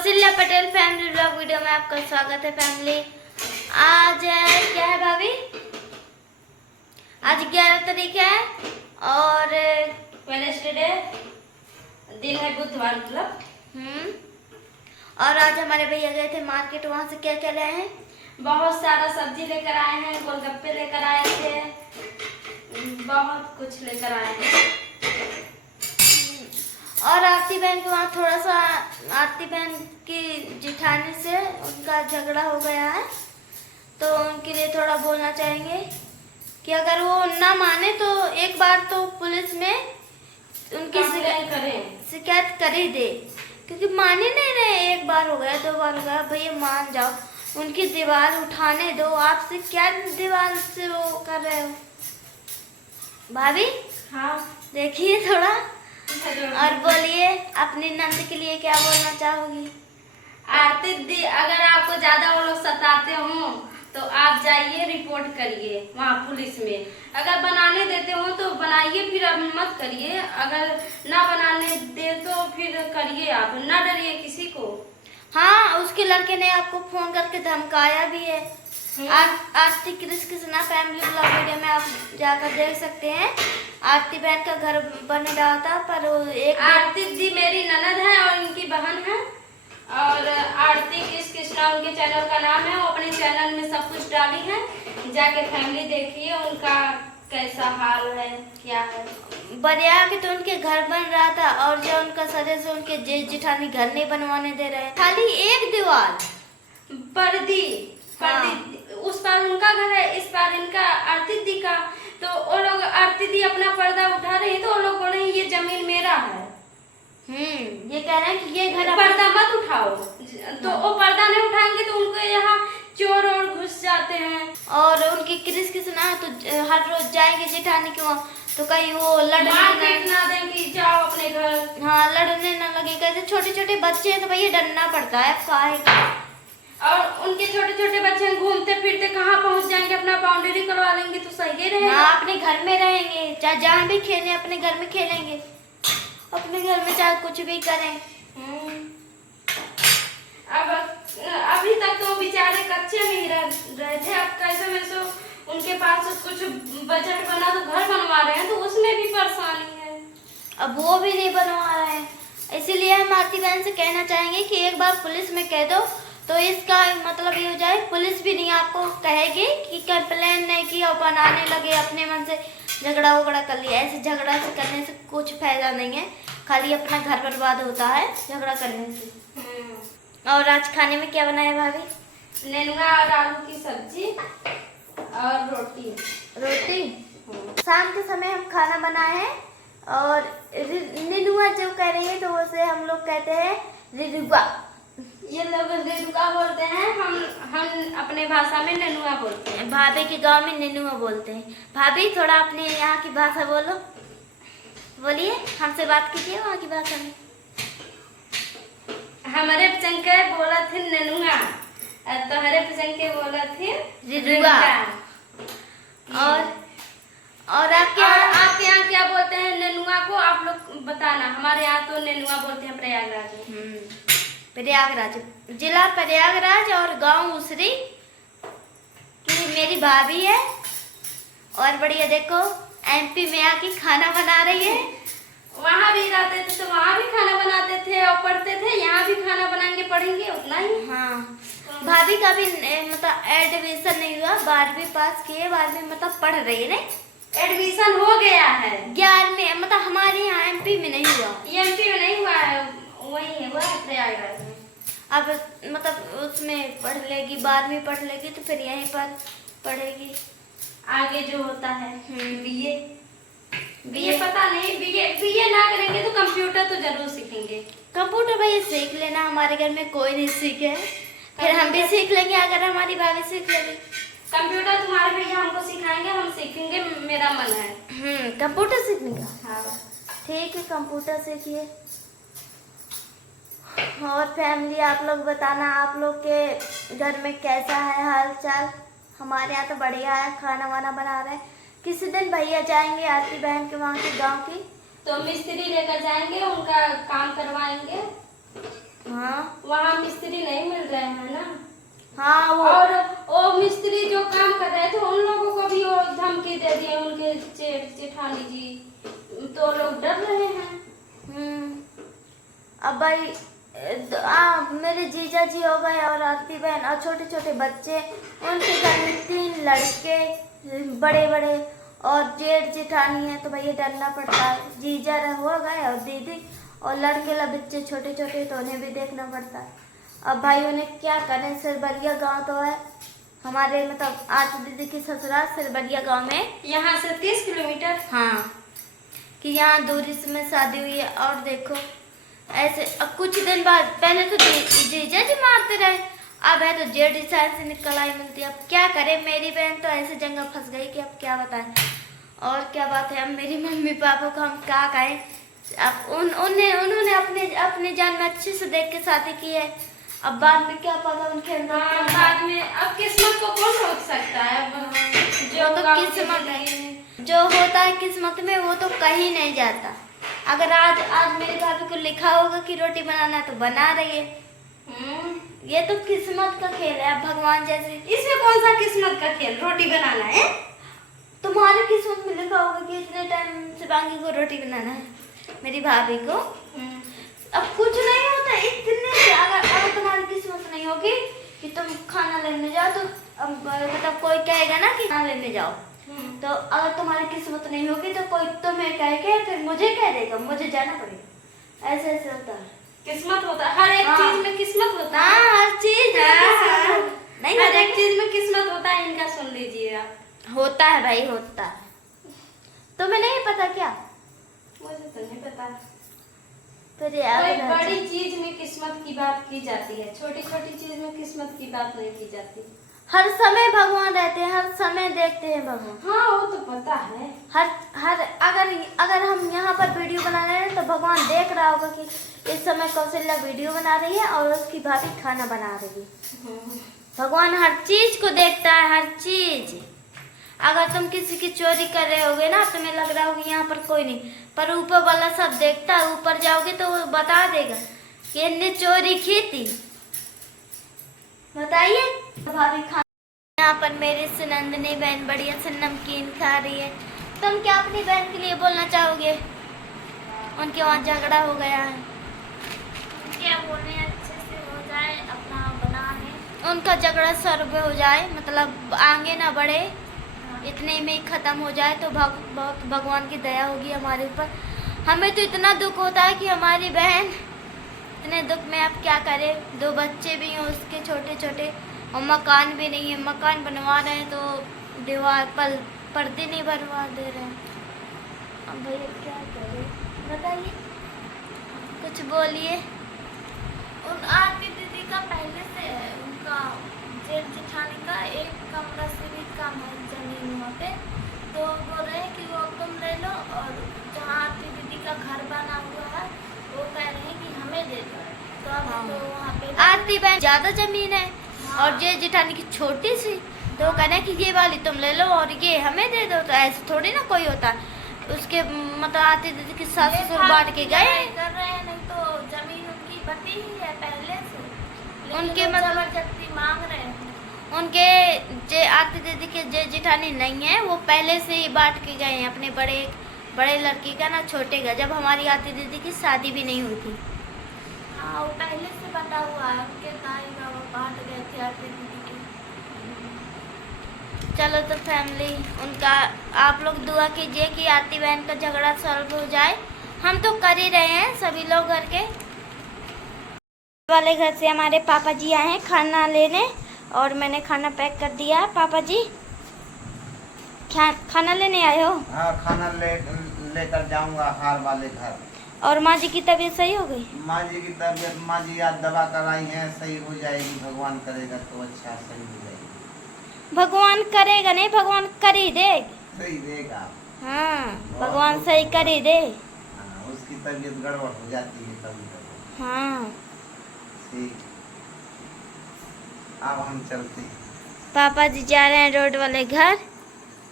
Kaushalya Patel family blog video में आपका स्वागत है। फैमिली आज क्या है भाभी? आज 11 तारीख है और वेडनेसडे दिन है, बुधवार मतलब। और आज हमारे भैया गए थे मार्केट, वहाँ से क्या क्या लाए हैं? बहुत सारा सब्जी लेकर आए हैं, गोलगप्पे लेकर आए थे, बहुत कुछ लेकर आए हैं। और आरती बहन के वहाँ थोड़ा सा आरती बहन की जिठानी से उनका झगड़ा हो गया है, तो उनके लिए थोड़ा बोलना चाहेंगे कि अगर वो ना माने तो एक बार तो पुलिस में उनकी शिकायत कर ही दे, क्योंकि माने नहीं रहे। एक बार हो गया, दो बार हो गया, भैया मान जाओ, उनकी दीवार उठाने दो। आपसे क्या दीवार से वो कर रहे हो भाभी? हाँ देखिए थोड़ा और बोलिए, अपनी नंद के लिए क्या बोलना चाहोगी? आरती दी, अगर आपको ज्यादा वो लोग सताते हो तो आप जाइए रिपोर्ट करिए वहाँ पुलिस में। अगर बनाने देते हो तो बनाइए, फिर अब मत करिए। अगर ना बनाने दे तो फिर करिए, आप ना डरिए किसी को। हाँ, उसके लड़के ने आपको फोन करके धमकाया भी है। आरती कृष्णा फैमिली ब्लॉग वीडियो में आप जाकर देख सकते हैं। आरती बहन का घर बन रहा था, पर एक आरती दी मेरी ननद है और इनकी बहन है, और आरती कृष्णा उनके चैनल का नाम है। वो अपने चैनल में सब कुछ डाली है, जाके फैमिली देखिए उनका कैसा हाल है, क्या है। बरिया के तो उनके घर बन रहा था, और जो उनका सदस्य उनके जेठ जिठानी घर नहीं बनवाने दे रहे हैं, खाली एक दीवार पर्दी। उस पार उनका घर है, इस पार इनका आरती दी का। तो वो लोग आरती दी अपना पर्दा उठा रही है, तो वो लोग बोल रहे हैं ये जमीन मेरा है। ये कह रहे हैं कि ये घर पर्दा मत उठाओ। तो वो पर्दा नहीं उठाएंगे तो उनको यहाँ चोर और घुस जाते हैं। और उनकी कृष्णा तो हर रोज जाएंगे जेठानी के वहाँ, तो कहीं वो लड़ने ना देंगे, जाओ अपने घर। हाँ, लड़ने ना लगे। कैसे छोटे छोटे बच्चे हैं तो भैया डरना पड़ता है काहे। और उनके छोटे छोटे बच्चे घूमते फिरते कहाँ पहुँच जाएंगे, अपना बाउंड्री करवा लेंगे तो सही रहेगा। हाँ, अपने घर में रहेंगे, चाहे जहाँ भी खेलें अपने घर में खेलेंगे, अपने घर में चाहे कुछ भी करें। अब अभी तक तो बेचारे कच्चे में ही रहे थे, अब कैसे में सो उनके पास कुछ बजट बना तो घर बनवा रहे हैं, तो उसमें भी परेशानी है। अब वो भी नहीं बनवा रहे हैं, इसीलिए हम आरती बहन से कहना चाहेंगे कि एक बार पुलिस में कह दो, तो इसका मतलब ये हो जाए पुलिस भी नहीं आपको कहेगी कि कंप्लेन नहीं किया और बनाने लगे, अपने मन से झगड़ा वगड़ा कर लिया। ऐसे झगड़ा से करने से कुछ फायदा नहीं है, खाली अपना घर बर्बाद होता है झगड़ा करने से। और आज खाने में क्या बनाया भाभी? नेनुआ और आलू की सब्जी और रोटी। शाम के समय हम खाना बनाए हैं, और नेनुआ जो कह रही है तो उसे हम लोग कहते हैं रिरुआ। ये लोग रेणुका बोलते हैं, हम अपने भाषा में नेनुआ बोलते हैं। भाभी के गांव में नेनुआ बोलते हैं। भाभी थोड़ा अपने यहाँ की भाषा बोलो, बोलिए, हमसे बात कीजिए वहाँ की भाषा में। हमारे पचंके बोला थे नेनुआ, तो हरे पचंके बोला थे रिरुआ। और आपके यहाँ क्या बोलते हैं नेनुआ को? आप लोग बताना। हमारे यहाँ तो नेनुआ बोलते हैं प्रयागराज में। प्रयागराज, जिला प्रयागराज और गांव उसरी की मेरी भाभी है। और बढ़िया, देखो एमपी में आके खाना बना रही है। वहाँ भी रहते थे तो वहाँ भी खाना बनाते थे और पढ़ते थे, यहाँ भी खाना बनाएंगे पढ़ेंगे उतना ही। हाँ, भाभी का भी मतलब एडमिशन नहीं हुआ, 12वीं पास किए, 12वीं मतलब पढ़ रही है। नहीं, एडमिशन हो गया है 11वीं, मतलब हमारे यहाँ एमपी में नहीं हुआ। एमपी में नहीं हुआ है, वही है वो प्रयागराज में। अब मतलब उसमें पढ़ लेगी, 12वीं पढ़ लेगी तो फिर यहीं पर पढ़ेगी आगे जो होता है बीए। बीए पता नहीं, बीए ना करेंगे तो कंप्यूटर तो जरूर सीखेंगे। कंप्यूटर भैया सीख लेना, हमारे घर में कोई नहीं सीखे, फिर हम भी सीख लेंगे अगर हमारी भाभी सीख लेगी। कंप्यूटर तुम्हारे भैया हमको सिखाएंगे, हम सीखेंगे, मेरा मन है कंप्यूटर सीखने का। हाँ ठीक है, कंप्यूटर सीखिए। और फैमिली आप लोग बताना, आप लोग के घर में कैसा है हाल चाल? हमारे यहाँ तो बढ़िया है, खाना वाना बना रहे हैं। किसी दिन भैया जाएंगे आरती बहन के वहाँ के गांव की, तो मिस्त्री लेकर जाएंगे, उनका काम करवाएंगे। हाँ, वहाँ मिस्त्री नहीं मिल रहे हैं ना। हाँ और वो मिस्त्री जो काम कर रहे थे उन लोगों को भी वो धमकी दे दिए उनके जेठानी जी, तो लोग डर रहे हैं। अब भाई मेरे जीजा जी हो गए और आरती बहन और छोटे छोटे बच्चे, उनके घर में 3 लड़के बड़े बड़े और जेठ जेठानी है, तो भैया डरना पड़ता है। जीजा हो गए और दीदी और लड़के ला बच्चे छोटे छोटे, तो उन्हें भी देखना पड़ता है। अब भाई उन्हें क्या करें, सिरबरिया गांव तो है हमारे, मतलब आरती दीदी की ससुराल सिरबरिया गांव में, यहाँ से 30 किलोमीटर। हाँ, कि यहाँ दूरी से में शादी हुई है। और देखो ऐसे अब कुछ दिन बाद, पहले तो जीजा जी मारते रहे, अब है तो जेठ साइड से निकल आई मिलती है। अब क्या करे, मेरी बहन तो ऐसे जंगल फंस गई कि अब क्या बताएं। और क्या बात है, अब मेरी मम्मी पापा को हम क्या कहें। अब उन्होंने अपने जान में अच्छे से देख के शादी की है, अब बाद में क्या पता उनके अंदर बाद में अब किस्मत को कौन रोक सकता है। जो तो किस्मत जो होता है किस्मत में वो तो कहीं नहीं जाता। अगर आज मेरे भाभी को लिखा होगा कि रोटी बनाना है तो बना रही है। ये तो किस्मत का खेल है। अब भगवान जैसे, इसमें कौन सा किस्मत का खेल, रोटी बनाना है। तुम्हारी किस्मत में लिखा होगा कि इतने टाइम से बांगी को रोटी बनाना है, मेरी भाभी को। अब कुछ नहीं होता इतने से, अगर तुम्हारी किस्मत नहीं होगी कि तुम खाना लेने जाओ, तो मतलब कोई कहेगा ना कि खाना लेने जाओ, तो अगर तुम्हारी किस्मत नहीं होगी तो कोई तुम्हें कह के फिर मुझे कह देगा, मुझे जाना पड़ेगा। ऐसे ऐसे होता है, किस्मत होता है हर एक चीज में, किस्मत होता है। हाँ, हर चीज नहीं, हर एक चीज में किस्मत होता है। इनका सुन लीजिए आप। होता है भाई, होता है। तुम्हें नहीं पता क्या? मुझे तो नहीं पता। फिर यार कोई बड़ी चीज में किस्मत की बात की जाती है, छोटी छोटी चीज में किस्मत की बात नहीं की जाती। हर समय भगवान रहते हैं, हर समय देखते हैं भगवान। हाँ वो तो पता है। हर अगर हम यहाँ पर वीडियो बना रहे हैं तो भगवान देख रहा होगा कि इस समय कौशल्या वीडियो बना रही है और उसकी भाभी खाना बना रही है। भगवान हर चीज को देखता है, हर चीज। अगर तुम किसी की चोरी कर रहे होगे ना, तुम्हें लग रहा होगा यहाँ पर कोई नहीं, पर ऊपर वाला सब देखता है। ऊपर जाओगे तो वो बता देगा कि इनने चोरी की थी। बताइए भाभी खाना, यहाँ पर मेरी सुनंदनी बहन बढ़िया से नमकीन खा रही है। तुम क्या अपनी बहन के लिए बोलना चाहोगे? उनके वहाँ झगड़ा हो गया है, क्या बोलने, अच्छे से हो जाए, अपना बना है, उनका झगड़ा सॉल्व हो जाए, मतलब आगे ना बढ़े, इतने में ही खत्म हो जाए तो बहुत भगवान की दया होगी हमारे ऊपर। हमें तो इतना दुख होता है कि हमारी बहन इतने दुख में अब क्या करे। 2 बच्चे भी हैं उसके छोटे छोटे, और मकान भी नहीं है। मकान बनवा रहे हैं तो दीवार पर पर्दे नहीं बनवा दे रहे हैं। अब भैया क्या करें, बताइए, कुछ बोलिए। उन आरती दीदी का पहले से है, उनका जेठ जेठानी का एक कमरा से भी कम है जमीन वहाँ पे, तो बोल रहे हैं कि वो तुम ले लो, और जहाँ आरती दीदी का घर बना हुआ है वो कह रहे हैं कि हमें दे दो। तो अब तो वहाँ पे आरती बहन ज्यादा जमीन है और जेठ जेठानी की छोटी सी, तो वो कहना कि ये वाली तुम ले लो और ये हमें दे दो। तो ऐसे थोड़ी ना कोई होता। उसके मतलब आरती दीदी की सास ससुर बांट के गए कर रहे हैं, नहीं तो जमीन उनकी बटी ही है पहले से, लेकिन उनके वो मतलब जबरदस्ती मांग रहे हैं। उनके जे आरती दीदी के जे जेठानी नहीं है, वो पहले से ही बांट के गए हैं अपने बड़े लड़की का ना छोटे का, जब हमारी आरती दीदी की शादी भी नहीं हुई थी। हाँ वो पहले से बता हुआ है, उनके दाई बाबा बांट गए थे आरती दीदी के। चलो तो फैमिली, उनका आप लोग दुआ कीजिए कि आरती बहन का झगड़ा सॉल्व हो जाए। हम तो कर ही रहे हैं सभी लोग घर के वाले। घर से हमारे पापा जी आए हैं खाना लेने और मैंने खाना पैक कर दिया। पापा जी खाना लेने आए हो? हाँ, खाना लेकर जाऊंगा हार वाले घर। और माँ जी की तबीयत सही हो गई? माँ जी की तबीयत, माँ जी आज दवा कराई है, सही हो जाएगी, भगवान करेगा तो अच्छा सही हो जाएगी। भगवान करेगा नहीं, भगवान कर ही दे, सही देगा। हाँ भगवान सही कर ही दे। हाँ, उसकी तबीयत गड़बड़ हो जाती है कभी कभी। हाँ ठीक, अब हम चलते हैं। पापा जी जा रहे हैं रोड वाले घर।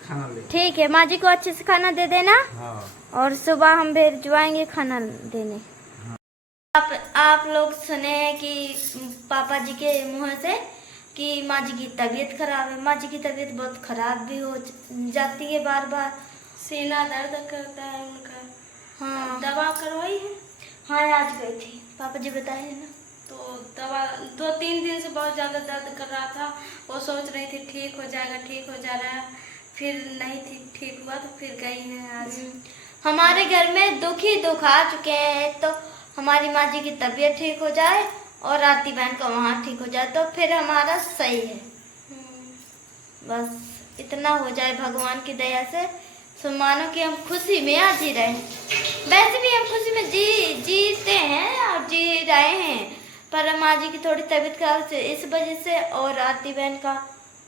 खाना ले। ठीक है, माँ जी को अच्छे से खाना दे देना। हाँ। और सुबह हम भिजवाएंगे खाना देने। आप लोग सुने हैं कि पापा जी के मुंह से कि माँ जी की तबीयत खराब है। माँ जी की तबीयत बहुत खराब भी हो जाती है बार बार। सीना दर्द करता है उनका। हाँ दवा करवाई है? हाँ आज गई थी, पापा जी बताए हैं ना। तो दवा 2-3 दिन से बहुत ज़्यादा दर्द कर रहा था। वो सोच रही थी ठीक हो जाएगा, ठीक हो जा रहा है, फिर नहीं ठीक हुआ तो फिर गई है आज। हमारे घर में दुख ही दुख आ चुके हैं। तो हमारी माँ जी की तबीयत ठीक हो जाए और आरती बहन का वहाँ ठीक हो जाए तो फिर हमारा सही है। बस इतना हो जाए भगवान की दया से, सो मानो कि हम खुशी में आज जी रहे हैं। वैसे भी हम खुशी में जीते हैं और जी रहे हैं, पर माँ जी की थोड़ी तबीयत खराब से इस वजह से, और आरती बहन का,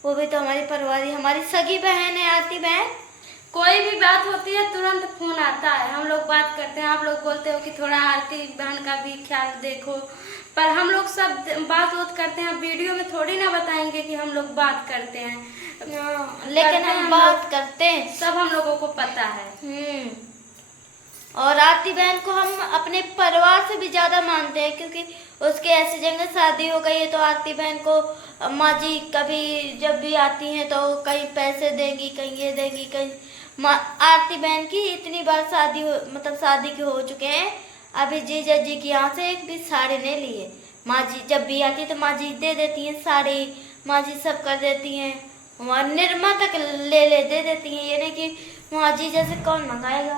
वो भी तो हमारी परिवार, हमारी सगी बहन है आरती बहन। कोई भी बात होती है तुरंत फोन आता है, हम लोग बात करते हैं। आप लोग बोलते हो कि थोड़ा आरती बहन का भी ख्याल देखो, पर हम लोग सब बात करते हैं। वीडियो में थोड़ी ना बताएंगे कि हम लोग बात करते हैं, लेकिन हम बात करते हैं, सब हम लोगों को पता है। और आरती बहन को हम अपने परिवार से भी ज्यादा मानते हैं, क्योंकि उसके ऐसी जगह शादी हो गई है तो आरती बहन को माँ जी कभी जब भी आती हैं तो कहीं पैसे देंगी, कहीं ये देंगी, कहीं आरती बहन की इतनी बार शादी के हो चुके हैं, अभी जीजा जी की यहाँ से एक भी साड़ी नहीं ली है। माँ जी जब भी आती है तो माँ जी दे देती हैं साड़ी, माँ जी सब कर देती हैं, वहाँ निरमा तक ले दे देती हैं। ये नहीं कि वहाँ जीजा से कौन मंगाएगा।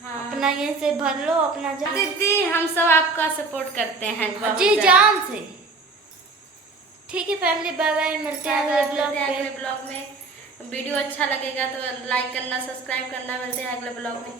हाँ। अपना यहीं से भर लो अपना जान। दीदी हम सब आपका सपोर्ट करते हैं जी जान से। ठीक है फैमिली, बाय बाय, मिलते हैं अगले ब्लॉग में। वीडियो अच्छा लगेगा तो लाइक करना, सब्सक्राइब करना। मिलते हैं अगले ब्लॉग में।